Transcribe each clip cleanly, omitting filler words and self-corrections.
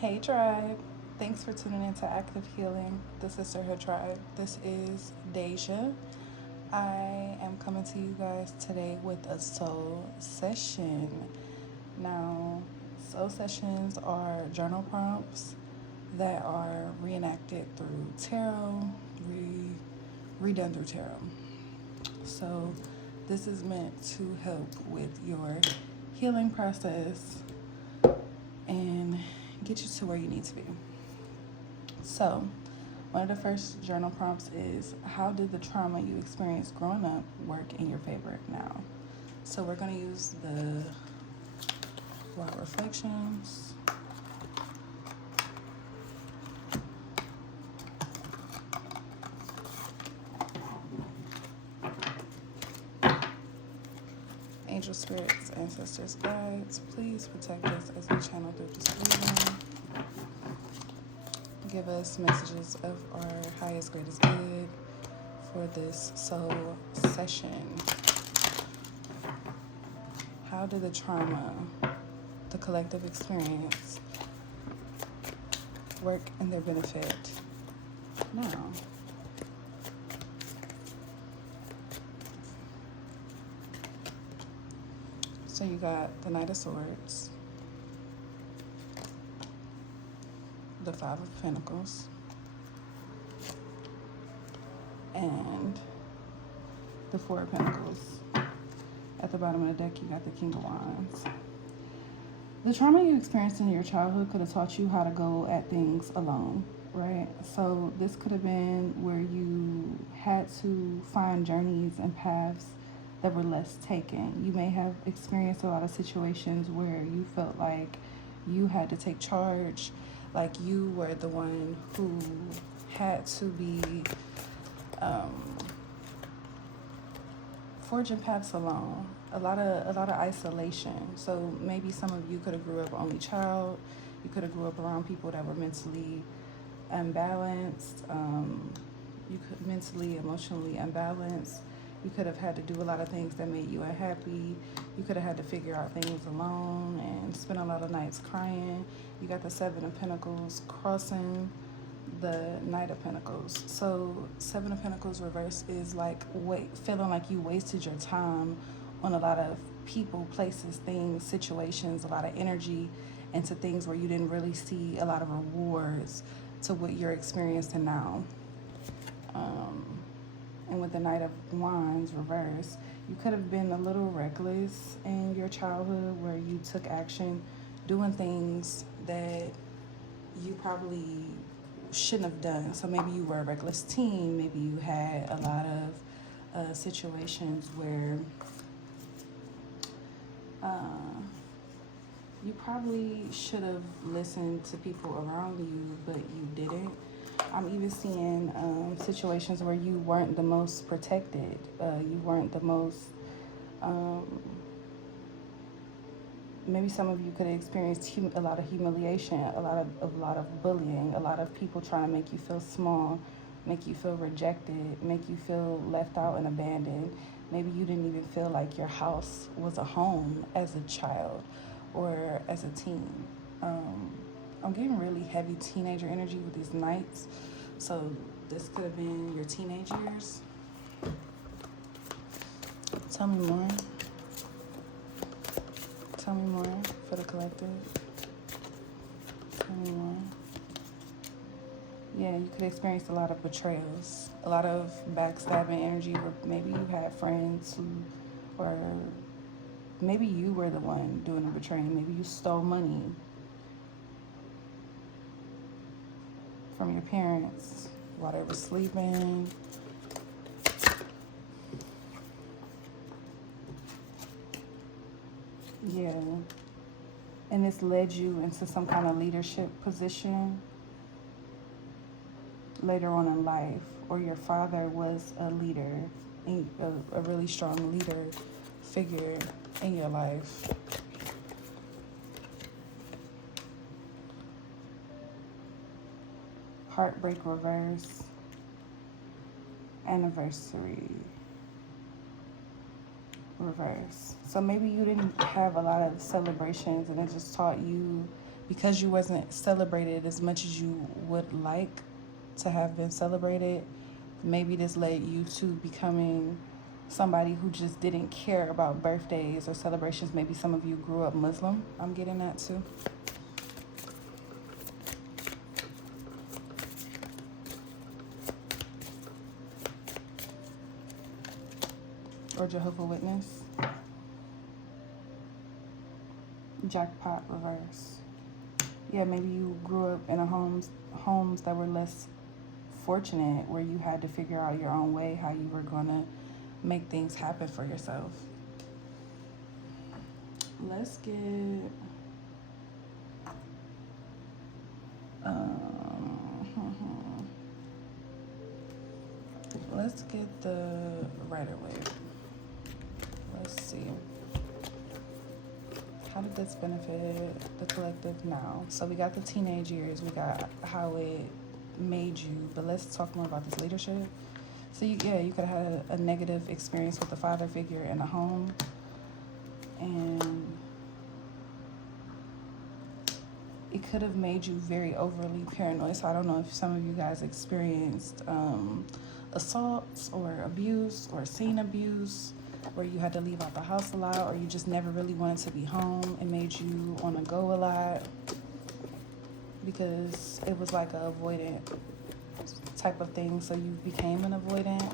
Hey Tribe, thanks for tuning in to Active Healing, the Sisterhood Tribe. This is Deja. I am coming to you guys today with a soul session. Now, soul sessions are journal prompts that are reenacted through tarot, redone through tarot. So, this is meant to help with your healing process and get you to where you need to be. So, one of the first journal prompts is, how did the trauma you experienced growing up work in your favor now? So we're going to use the Wild Reflections. Angel spirits, ancestors, guides, please protect us as we channel through this reading. Give us messages of our highest, greatest good for this soul session. How did the trauma, the collective experience, work in their benefit now? So you got the Knight of Swords, the Five of Pentacles, and the Four of Pentacles. At the bottom of the deck, you got the King of Wands. The trauma you experienced in your childhood could have taught you how to go at things alone, right? So this could have been where you had to find journeys and paths that were less taken. You may have experienced a lot of situations where you felt like you had to take charge, like you were the one who had to be forging paths alone. A lot of isolation. So maybe some of you could have grew up only child. You could have grew up around people that were mentally unbalanced. You could mentally, emotionally unbalanced. You could have had to do a lot of things that made you unhappy. You could have had to figure out things alone and spend a lot of nights crying. You got the Seven of Pentacles crossing the Knight of Pentacles. So Seven of Pentacles reverse is like feeling like you wasted your time on a lot of people, places, things, situations, a lot of energy into things where you didn't really see a lot of rewards to what you're experiencing now. And with the Knight of Wands reverse, you could have been a little reckless in your childhood where you took action doing things that you probably shouldn't have done. So maybe you were a reckless teen. Maybe you had a lot of situations where you probably should have listened to people around you, but you didn't. I'm even seeing situations where you weren't the most protected. You weren't the most... maybe some of you could have experienced a lot of humiliation, a lot of bullying, a lot of people trying to make you feel small, make you feel rejected, make you feel left out and abandoned. Maybe you didn't even feel like your house was a home as a child or as a teen. I'm getting really heavy teenager energy with these knights. So this could have been your teenage years. Tell me more. Tell me more for the collective. Tell me more. Yeah, you could experience a lot of betrayals, a lot of backstabbing energy where maybe you had friends who, or maybe you were the one doing the betraying. Maybe you stole money from your parents while they were sleeping. Yeah. And this led you into some kind of leadership position later on in life, or your father was a leader, a really strong leader figure in your life. Heartbreak reverse, anniversary reverse. So maybe you didn't have a lot of celebrations and it just taught you because you wasn't celebrated as much as you would like to have been celebrated, maybe this led you to becoming somebody who just didn't care about birthdays or celebrations. Maybe some of you grew up Muslim. I'm getting that too. Or Jehovah's Witness. Jackpot reverse. Yeah, maybe you grew up in homes that were less fortunate, where you had to figure out your own way, how you were gonna make things happen for yourself. Let's get let's get the Rider-Waite. Let's see. How did this benefit the collective now? So we got the teenage years, we got how it made you, but let's talk more about this leadership. So you could have had a negative experience with the father figure in the home, and it could have made you very overly paranoid. So I don't know if some of you guys experienced assaults or abuse or seen abuse, where you had to leave out the house a lot, or you just never really wanted to be home. It made you want to go a lot because it was like a avoidant type of thing. So you became an avoidant.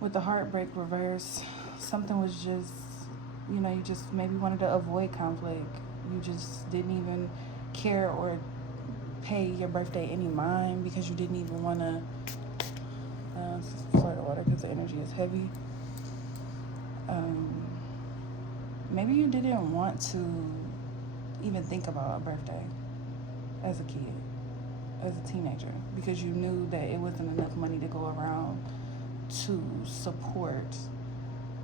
With the heartbreak reverse, something was just, you just maybe wanted to avoid conflict. You just didn't even care or pay your birthday any mind because you didn't even want to flirt the water because the energy is heavy. Maybe you didn't want to even think about a birthday as a kid, as a teenager, because you knew that it wasn't enough money to go around to support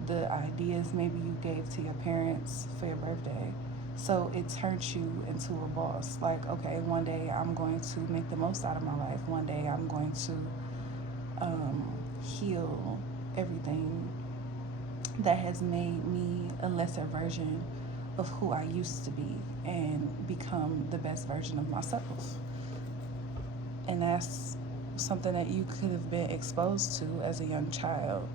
the ideas maybe you gave to your parents for your birthday. So it turned you into a boss. Like, okay, one day I'm going to make the most out of my life. One day I'm going to heal everything that has made me a lesser version of who I used to be and become the best version of myself. And that's something that you could have been exposed to as a young child.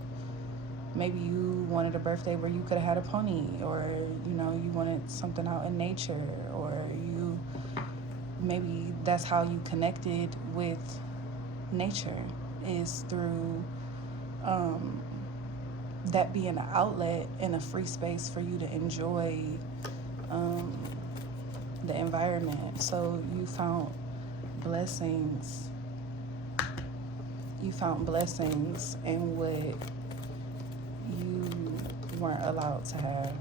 Maybe you wanted a birthday where you could have had a pony, or you wanted something out in nature, or maybe that's how you connected with nature, is through that being an outlet and a free space for you to enjoy the environment. So you found blessings. You found blessings in what you weren't allowed to have.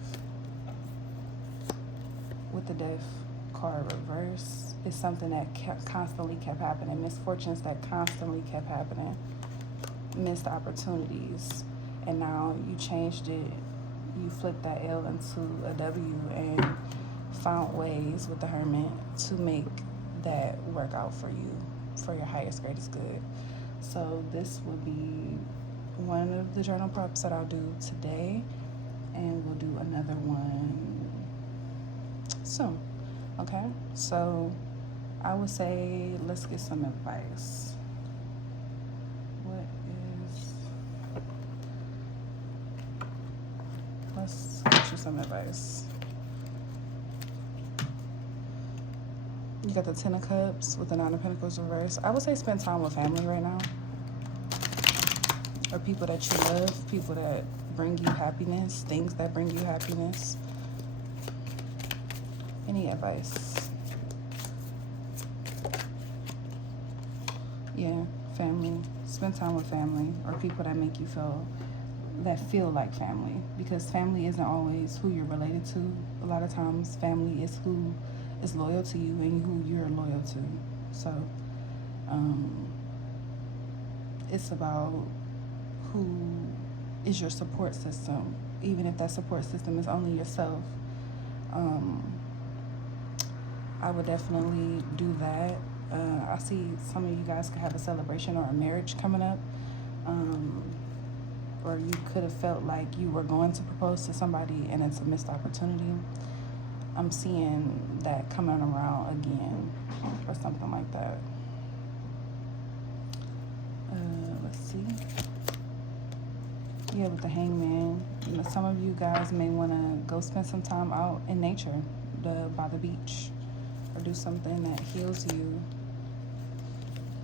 With the death card reverse, it's something that constantly kept happening. Misfortunes that constantly kept happening. Missed opportunities. And now you changed it. You flipped that L into a W and found ways with the Hermit to make that work out for you, for your highest, greatest good. So this will be one of the journal prompts that I'll do today, and we'll do another one soon. Okay, so I would say let's get some advice. Let's get you some advice. You got the Ten of Cups with the Nine of Pentacles reverse. I would say spend time with family right now, or people that you love, people that bring you happiness, things that bring you happiness. Any advice? Yeah, family. Spend time with family, or people that make you feel like family, because family isn't always who you're related to. A lot of times family is who is loyal to you and who you're loyal to. So it's about who is your support system, even if that support system is only yourself. I would definitely do that. I see some of you guys could have a celebration or a marriage coming up. or you could have felt like you were going to propose to somebody and it's a missed opportunity. I'm seeing that coming around again or something like that. Let's see. Yeah, with the Hangman, you know, some of you guys may want to go spend some time out in nature, by the beach, or do something that heals you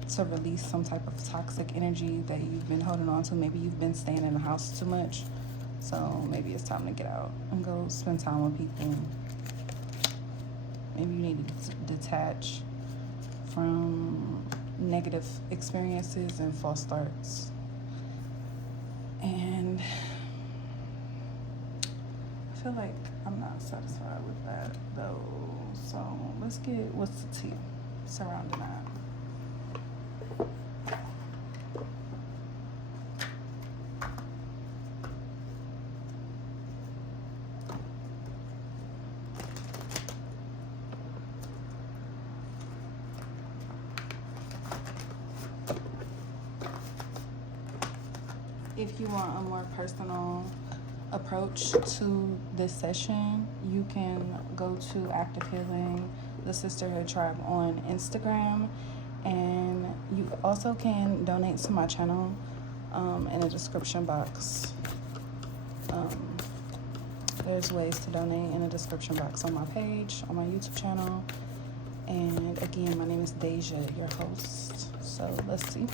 to release some type of toxic energy that you've been holding on to. Maybe you've been staying in the house too much, so maybe it's time to get out and go spend time with people. Maybe you need to detach from negative experiences and false starts. And I feel like I'm not satisfied with that though. So let's get what's the tea surrounding that. If you want a more personal approach to this session, you can go to Active Healing, the Sisterhood Tribe on Instagram, and you also can donate to my channel in the description box. There's ways to donate in the description box on my page, on my YouTube channel. And again, my name is Deja, your host. So let's see.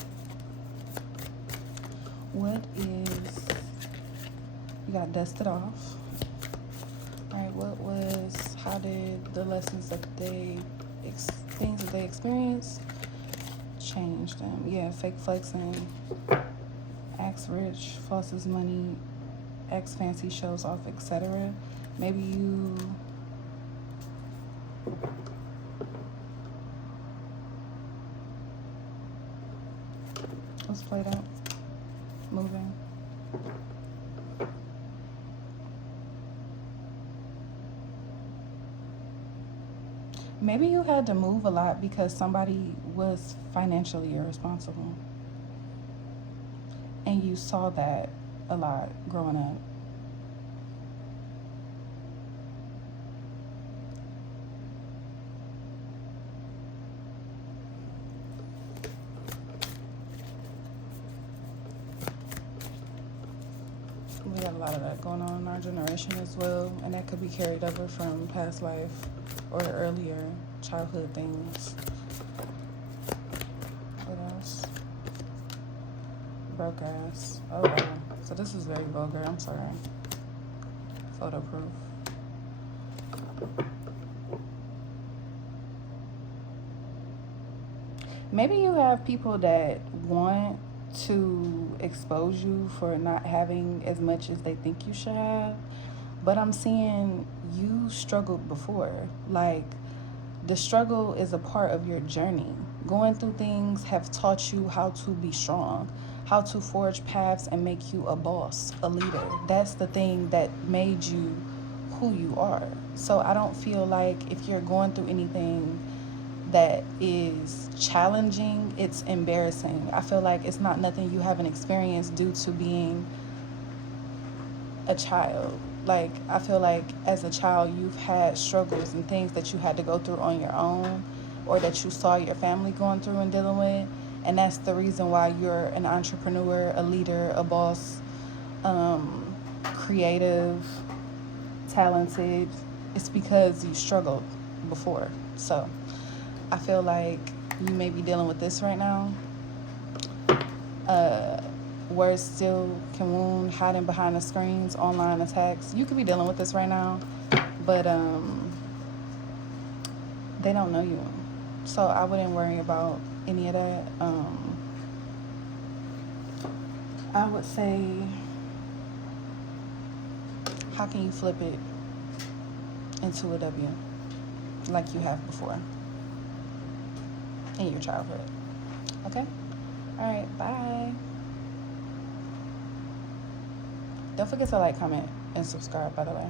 What is, you got dusted off. All right, how did the lessons that things that they experienced change them? Yeah, fake flexing, acts rich, flosses money, acts fancy, shows off, etc. Maybe you, let's play that. Moving. Maybe you had to move a lot because somebody was financially irresponsible. And you saw that a lot growing up. We got a lot of that going on in our generation as well, and that could be carried over from past life or earlier childhood things. What else? Broke ass. Oh wow. So this is very vulgar. I'm sorry. Photo proof. Maybe you have people that want to expose you for not having as much as they think you should have, but I'm seeing you struggled before. Like, the struggle is a part of your journey. Going through things have taught you how to be strong, how to forge paths and make you a boss, a leader. That's the thing that made you who you are. So I don't feel like if you're going through anything that is challenging, it's embarrassing. I feel like it's not nothing you haven't experienced due to being a child. Like, I feel like as a child, you've had struggles and things that you had to go through on your own, or that you saw your family going through and dealing with. And that's the reason why you're an entrepreneur, a leader, a boss, creative, talented. It's because you struggled before. So I feel like you may be dealing with this right now. Words still can wound, hiding behind the screens, online attacks. You could be dealing with this right now, but they don't know you. So I wouldn't worry about any of that. I would say, how can you flip it into a W like you have before in your childhood? Okay? All right, bye. Don't forget to like, comment, and subscribe, by the way.